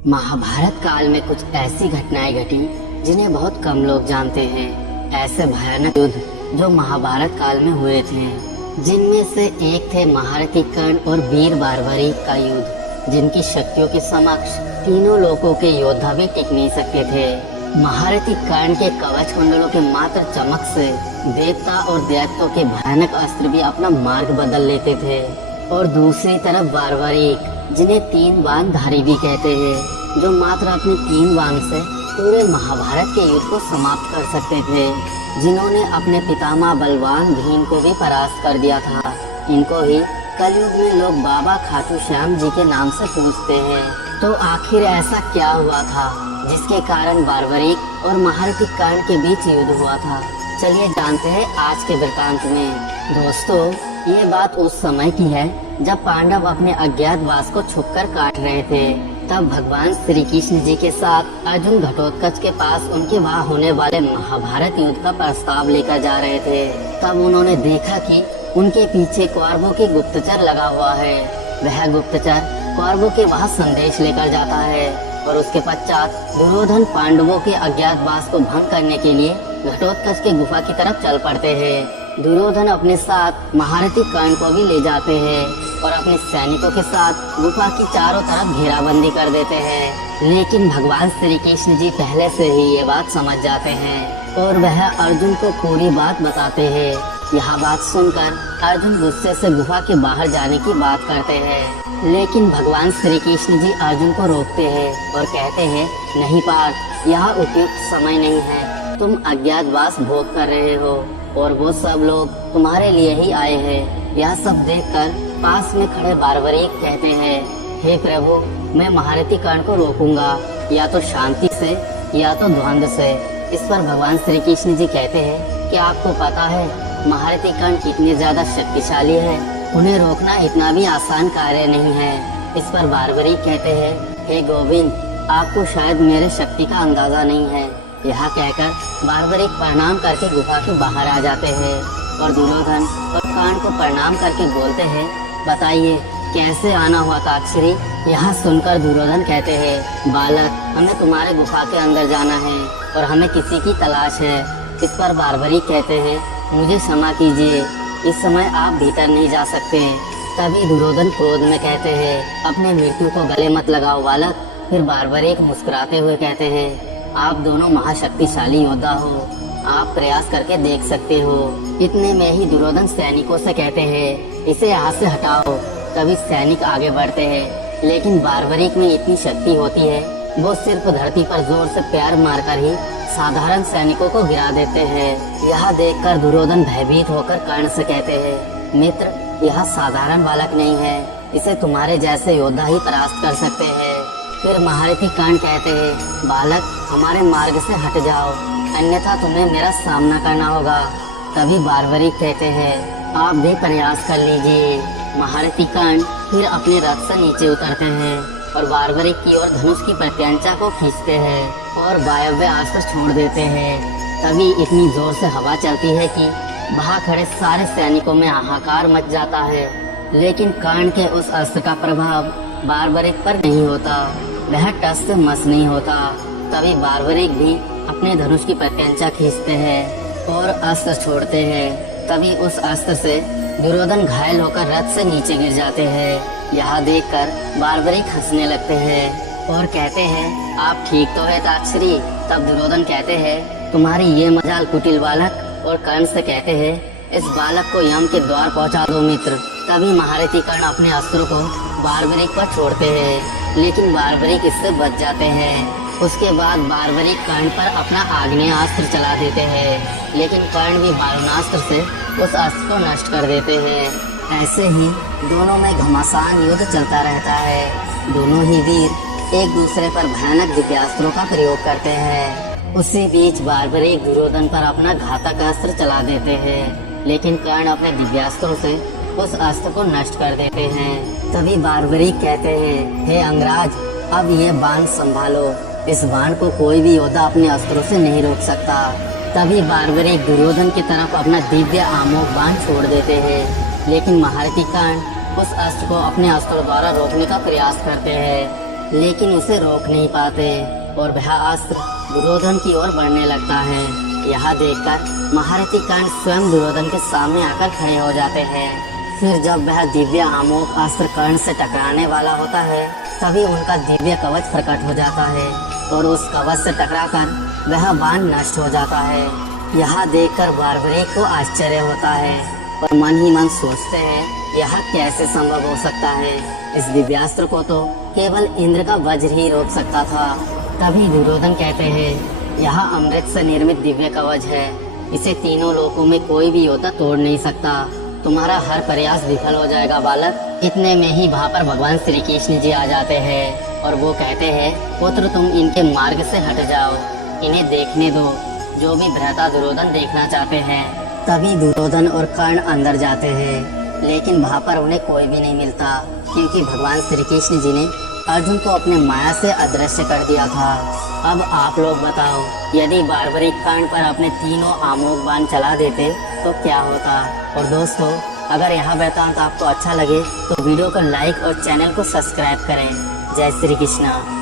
महाभारत काल में कुछ ऐसी घटनाएं घटी जिन्हें बहुत कम लोग जानते हैं। ऐसे भयानक युद्ध जो महाभारत काल में हुए थे, जिनमें से एक थे महारथी कर्ण और वीर बार्बरीक का युद्ध, जिनकी शक्तियों के समक्ष तीनों लोकों के योद्धा भी टिक नहीं सकते थे। महारथी कर्ण के कवच कुंडलों के मात्र चमक से देवता और दैत्यों के भयानक अस्त्र भी अपना मार्ग बदल लेते थे। और दूसरी तरफ बार्बरीक, जिन्हें तीन बाण धारी भी कहते हैं, जो मात्र अपने तीन बाण से पूरे महाभारत के युद्ध को समाप्त कर सकते थे, जिन्होंने अपने पितामह बलवान भीम को भी परास्त कर दिया था। इनको ही कलयुग में लोग बाबा खाटू श्याम जी के नाम से पूजते हैं। तो आखिर ऐसा क्या हुआ था जिसके कारण बार्बरीक और महारथी कर्ण के बीच युद्ध हुआ था? चलिए जानते हैं आज के वृतांत में। दोस्तों, ये बात उस समय की है जब पांडव अपने अज्ञातवास को छुपकर काट रहे थे। तब भगवान श्री कृष्ण जी के साथ अर्जुन घटोत्कच के पास उनके वहाँ होने वाले महाभारत युद्ध का प्रस्ताव लेकर जा रहे थे। तब उन्होंने देखा कि उनके पीछे कौरवों के गुप्तचर लगा हुआ है। वह गुप्तचर कौरवों के वहाँ संदेश लेकर जाता है और उसके पश्चात दुर्योधन पांडवों के अज्ञातवास को भंग करने के लिए घटोत्कच के गुफा की तरफ चल पड़ते हैं। दुर्योधन अपने साथ महारथी कर्ण को भी ले जाते हैं और अपने सैनिकों के साथ गुफा की चारों तरफ घेराबंदी कर देते हैं। लेकिन भगवान श्री कृष्ण जी पहले से ही ये बात समझ जाते हैं और वह अर्जुन को पूरी बात बताते हैं। यह बात सुनकर अर्जुन गुस्से से गुफा के बाहर जाने की बात करते हैं, लेकिन भगवान श्री कृष्ण जी अर्जुन को रोकते हैं और कहते हैं, नहीं पार्थ, यह उपयुक्त समय नहीं है। तुम अज्ञातवास भोग कर रहे हो और वो सब लोग तुम्हारे लिए ही आए हैं। यह सब देखकर पास में खड़े बार्बरीक कहते हैं, हे प्रभु, मैं महारथी कर्ण को रोकूंगा, या तो शांति से या तो द्वंद्व से। इस पर भगवान श्री कृष्ण जी कहते हैं कि आपको पता है महारथी कर्ण कितने ज्यादा शक्तिशाली है, उन्हें रोकना इतना भी आसान कार्य नहीं है। इस पर बार्बरीक कहते हैं, हे गोविंद, आपको शायद मेरे शक्ति का अंदाजा नहीं है। यह कहकर बार्बरीक प्रणाम करके गुफा के बाहर आ जाते हैं और दुर्योधन और कर्ण को प्रणाम करके बोलते हैं, बताइए कैसे आना हुआ ताक्षरी? यह सुनकर दुर्योधन कहते हैं, बालक, हमें तुम्हारे गुफा के अंदर जाना है और हमें किसी की तलाश है। इस पर बार्बरीक कहते हैं, मुझे क्षमा कीजिए, इस समय आप भीतर नहीं जा सकते। तभी दुर्योधन क्रोध में कहते हैं, अपने मृत्यु को गले मत लगाओ बालक। फिर बार्बरीक मुस्कुराते हुए कहते हैं, आप दोनों महाशक्तिशाली योद्धा हो, आप प्रयास करके देख सकते हो। इतने में ही दुर्योधन सैनिकों से कहते हैं, इसे यहाँ से हटाओ। तभी सैनिक आगे बढ़ते हैं, लेकिन बार्बरीक में इतनी शक्ति होती है, वो सिर्फ धरती पर जोर से पैर मारकर ही साधारण सैनिकों को गिरा देते हैं। यह देखकर दुर्योधन भयभीत होकर कर्ण से कहते हैं, मित्र, यह साधारण बालक नहीं है, इसे तुम्हारे जैसे योद्धा ही परास्त कर सकते हैं। फिर महारथी कर्ण कहते हैं, बालक, हमारे मार्ग से हट जाओ, अन्यथा तुम्हें मेरा सामना करना होगा। तभी बार्बरीक कहते हैं, आप भी प्रयास कर लीजिए। महारथी कर्ण फिर अपने रथ से नीचे उतरते हैं और बार्बरीक की ओर धनुष की प्रत्यंचा को खींचते हैं और वायव्य अस्त्र छोड़ देते हैं। तभी इतनी जोर से हवा चलती है कि वहाँ खड़े सारे सैनिकों में हाहाकार मच जाता है, लेकिन कर्ण के उस अस्त्र का प्रभाव बार्बरीक पर नहीं होता, वह टस से मस नहीं होता। तभी बार्बरीक भी अपने धनुष की प्रत्यंचा खींचते हैं और अस्त्र छोड़ते हैं। तभी उस अस्त्र से दुर्योधन घायल होकर रथ से नीचे गिर जाते हैं। यह देखकर बार्बरीक हंसने लगते हैं और कहते हैं, आप ठीक तो है ताक्षरी? तब दुर्योधन कहते हैं, तुम्हारी ये मजाल कुटिल बालक। और कर्ण से कहते हैं, इस बालक को यम के द्वार पहुंचा दो मित्र। तभी महारथी कर्ण अपने अस्त्रों को बार्बरीक पर छोड़ते हैं, लेकिन बार्बरीक इससे बच जाते हैं। उसके बाद बार्बरीक कर्ण पर अपना आग्नेयास्त्र चला देते हैं, लेकिन कर्ण भी बारुणास्त्र से उस अस्त्र को नष्ट कर देते हैं। ऐसे ही दोनों में घमासान युद्ध चलता रहता है। दोनों ही वीर एक दूसरे पर भयानक दिव्यास्त्रों का प्रयोग करते हैं। उसी बीच बार्बरीक दुर्योधन पर अपना घातक अस्त्र चला देते हैं, लेकिन कर्ण अपने दिव्यास्त्रों से उस अस्त्र को नष्ट कर देते हैं। तभी बार्बरीक कहते हैं, हे अंगराज, अब ये बाण संभालो, इस बाण को कोई भी योद्धा अपने अस्त्रों से नहीं रोक सकता। तभी बार्बरीक दुर्योधन की तरफ अपना दिव्य आमोक बाण छोड़ देते हैं, लेकिन महारथी कर्ण उस अस्त्र को अपने अस्त्रों द्वारा रोकने का प्रयास करते हैं। लेकिन उसे रोक नहीं पाते और वह अस्त्र दुर्योधन की ओर बढ़ने लगता है। यह देखकर महारथी कर्ण स्वयं दुर्योधन के सामने आकर खड़े हो जाते हैं। फिर जब वह दिव्य अमोघ अस्त्र कर्ण से टकराने वाला होता है, तभी उनका दिव्य कवच प्रकट हो जाता है और उस कवच से टकराकर वह बाण नष्ट हो जाता है। यह देखकर बार्बरीक को आश्चर्य होता है और मन ही मन सोचते हैं यह कैसे संभव हो सकता है। इस दिव्यास्त्र को तो केवल इंद्र का वज्र ही रोक सकता था। तभी दुर्योधन कहते हैं यह अमृत से निर्मित दिव्य कवच है, इसे तीनों लोकों में कोई भी योद्धा तोड़ नहीं सकता। तुम्हारा हर प्रयास विफल हो जाएगा बालक। इतने में ही वहाँ पर भगवान श्री कृष्ण जी आ जाते हैं और वो कहते हैं पुत्र तुम इनके मार्ग से हट जाओ, इन्हें देखने दो जो भी भ्राता दुर्योधन देखना चाहते हैं। तभी दुर्योधन और कर्ण अंदर जाते हैं, लेकिन वहाँ पर उन्हें कोई भी नहीं मिलता, क्योंकि भगवान श्री कृष्ण जी ने अर्जुन को अपने माया से अदृश्य कर दिया था। अब आप लोग बताओ, यदि बार्बरीक कर्ण पर अपने तीनों अमोघ बाण चला देते तो क्या होता। और दोस्तों, अगर यह वृत्तांत आपको अच्छा लगे तो वीडियो को लाइक और चैनल को सब्सक्राइब करें। जय श्री कृष्ण।